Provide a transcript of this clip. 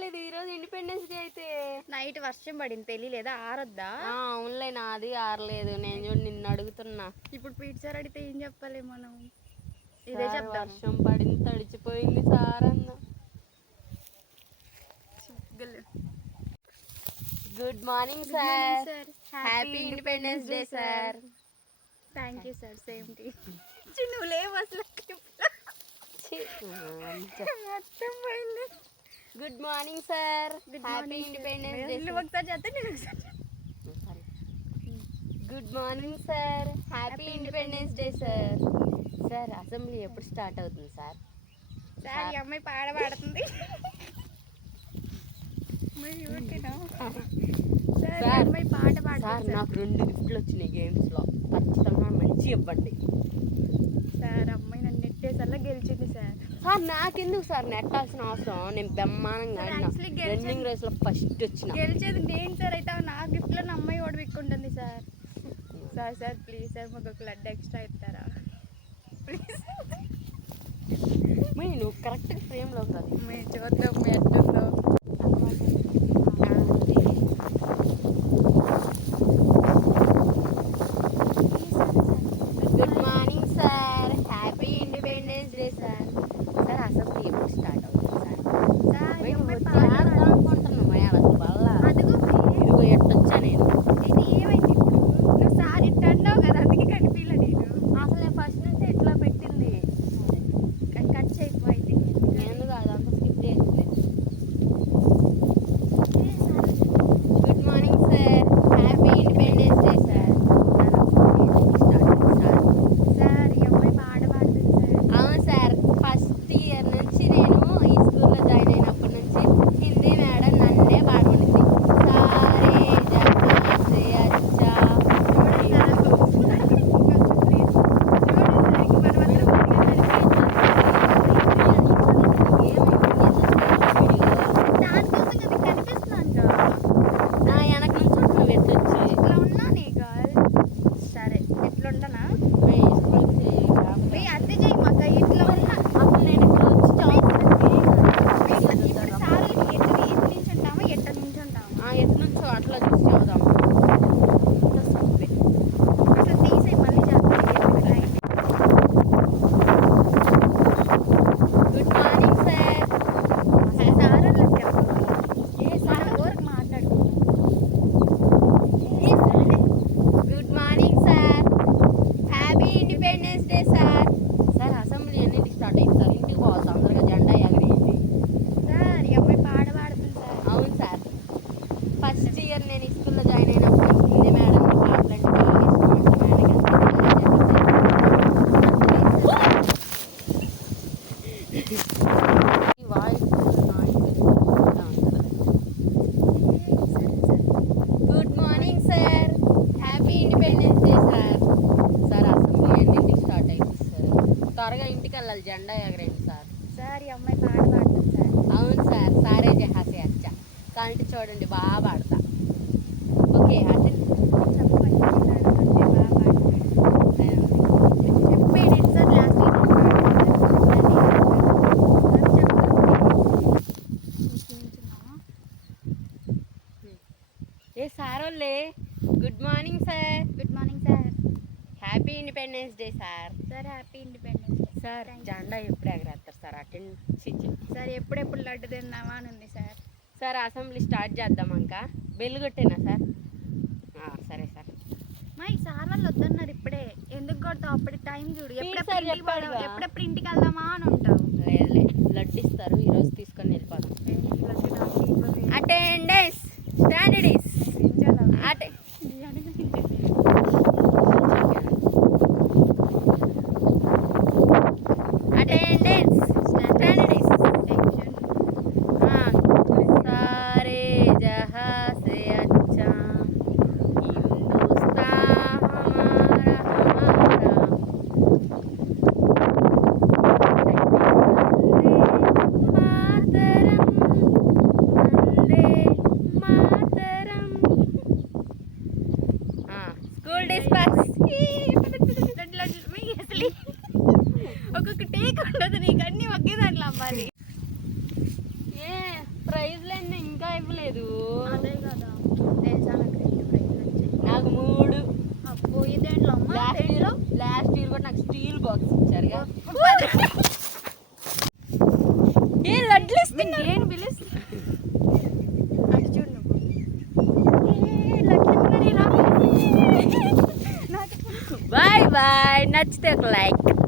రాలేదు ఈ రోజు ఇండిపెండెన్స్ డే అయితే. నైట్ వర్షం పడింది తెలియలేదా? ఆరొద్దా? అవునులే, నాది ఆరలేదు. నేను చూడు నిన్ను అడుగుతున్నా. ఇప్పుడు పీట్ సార్ అడిగితే ఏం చెప్పాలి మనం? ఇదే చెప్తాం. వర్షం పడింది, తడిచిపోయింది సార్ అన్న. Good morning sir. Happy independence day sir. Thank you sir. Same టీ. నువ్వు లేవు అసలు. మొత్తం పోయింది. Good morning sir. Happy independence Day. నువ్వు ఒకసారి చేస్తే నేను ఒకసారి. Good morning sir. Happy independence day sir. Sir assembly ఎప్పుడు స్టార్ట్ అవుతుంది సార్? సార్ ఈ అమ్మాయి పాట పాడుతుంది. సార్ అమ్మాయి పాట సార్ నాకు 2 గిఫ్ట్లు వచ్చినాయి గేమ్స్లో, ఖచ్చితంగా మంచి ఇవ్వండి సార్. అమ్మాయి నన్ను నెట్టేసల్లా గెలిచింది సార్. సార్ నాకెందుకు సార్ నెట్టాల్సిన అవసరం? నేను బ్రహ్మాండంగా రన్నింగ్ రేస్లో ఫస్ట్ వచ్చిన. గెలిచేది నేను సార్. అయితే నా గిఫ్ట్లో నా అమ్మాయి ఓడివిక్కుంటుంది sir. Sir sir please sir మాకు ఒక లడ్డు ఎక్స్ట్రా ఇస్తారా ప్లీజ్? నువ్వు కరెక్ట్గా ఫ్రేమ్లో కాదు. మేము చూద్దాం మీ ఎట్టుందో. Good morning sir. Happy independence day sir. Sir assembly ఎప్పుడు స్టార్ట్ అవుతుంది సార్? అనుకుంటున్నాం అసలు వల్ల అదిగో ఇదిగో ఎట్టొచ్చా నేను. ఇది ఏమైంది ఇప్పుడు? నువ్వు సార్ ఇట్ట అన్నావు కదా, అందుకే కనిపించలే నేను. అసలు నేను ఫస్ట్ నుంచి ఇట్లా పెట్టింది. కట్ చేయకపోయింది. ఎందుకు అదంతా స్కిప్ చేసింది. Good morning sir. Happy independence day sir. Sir ఈ అమ్మాయి పాట పాడుతుంది సార్. అవును సార్, ఫస్ట్ ఇయర్ నుంచి నేను ఈ స్కూల్లో జాయిన్ అయినప్పటి నుంచి హిందీ మేడం నన్నే పాడమనింది. సారే జహాసే అచ్చా. నా వెనక నుంచి నువ్వు ఎట్టొచ్చి ఇట్లా ఉన్నా నీ గర్ల్. సరే ఎట్లుండనా? అద్దె చేయి మాకు. ఇట్లా ఉన్నా అసలు నేను ఇక్కడ వచ్చి ఇప్పుడు సార్ ఎట్టు నించుంటామా ఎట్ట నించుంటామా? ఎటు నుంచో అట్లా చూసి చదువుదాం. అసలు తీసేయి మళ్ళీ చేస్తాను. Good morning sir. Good morning sir. Happy independence day sir. Sir assembly ఎన్నింటికి స్టార్ట్ అయింది సార్? ఇంటికి పోవాలి తొందరగా, జెండా ఎగరేసి. సార్ ఈ అమ్మాయి పాట పాడుతుంది సార్. అవును సార్, ఫస్ట్ ఇయర్ నేను ఈ స్కూల్లో జాయిన్ అయినప్పుడు హిందీ మేడం పాటలంటే బాగా ఇష్టం అంట. Voice good morning sir. Happy independence day sir. Sir assembly ఎన్నింటికి స్టార్ట్ అయింది సార్? త్వరగా ఇంటికి వెళ్ళాలి, జెండా ఎగరేయండి సార్. సార్ ఈ అమ్మాయి పాట పాడుతుంది సార్. అవును సార్, సారే జహాసే అచ్చా. కంటి చూడండి బాగా పాడతా. ఓకే అటెండ్ చెప్పండి బాగా పాడుతుంది. చెప్పేయండి సార్. లాస్ట్ ఏ సార్ వాళ్ళే. Good morning sir. Good morning sir. Happy independence day sir. Sir happy independence day sir జెండా ఎప్పుడు ఎగరేస్తారు సార్? అటెండ్ సార్ ఎప్పుడెప్పుడు లడ్డు తిందామా అని ఉంది సార్. సార్ అసెంబ్లీ స్టార్ట్ చేద్దాం ఇంకా. బెల్ కొట్టేనా సార్? సరే సార్. మా ఈ సార్ వాళ్ళు వద్దన్నారు ఇప్పుడే. ఎందుకు కొడతావు? అప్పుడు టైం చూడు. సార్ చెప్పాడు కదా. ఎప్పుడెప్పుడు ఇంటికి వెళ్దామా అని ఉంటావు. లేదులే, లడ్డు ఇస్తారు ఈరోజు, తీసుకొని వెళ్ళిపోదాం. Attendance standards attendance standards. सारे जहाँ से अच्छा हिंदुस्तान हमारा हमारा। वंदे मातरम। School disperse. ఒక్కొక్క టేక్ ఉండదు నీకు, అన్ని ఒకే దాంట్లో అవ్వాలి. ప్రైజ్లన్నీ ఇంకా ఇవ్వలేదు. అదే కదా తెలుసా నాకు 2 ప్రైజ్లు వచ్చాయి. నాకు 3. అబ్బో ఇదేంట్లో అమ్మ దేంట్లో లాస్ట్ ఇయర్ కూడా నాకు స్టీల్ బాక్స్ ఇచ్చారుగా. ఏ లడ్లు ఇస్తున్నారు. నేను పిలుస్తా అటు చూడు నువ్వు. లడ్లు ఇస్తున్నారు ఇలా. Bye bye. నచ్చితే ఒక లైక్.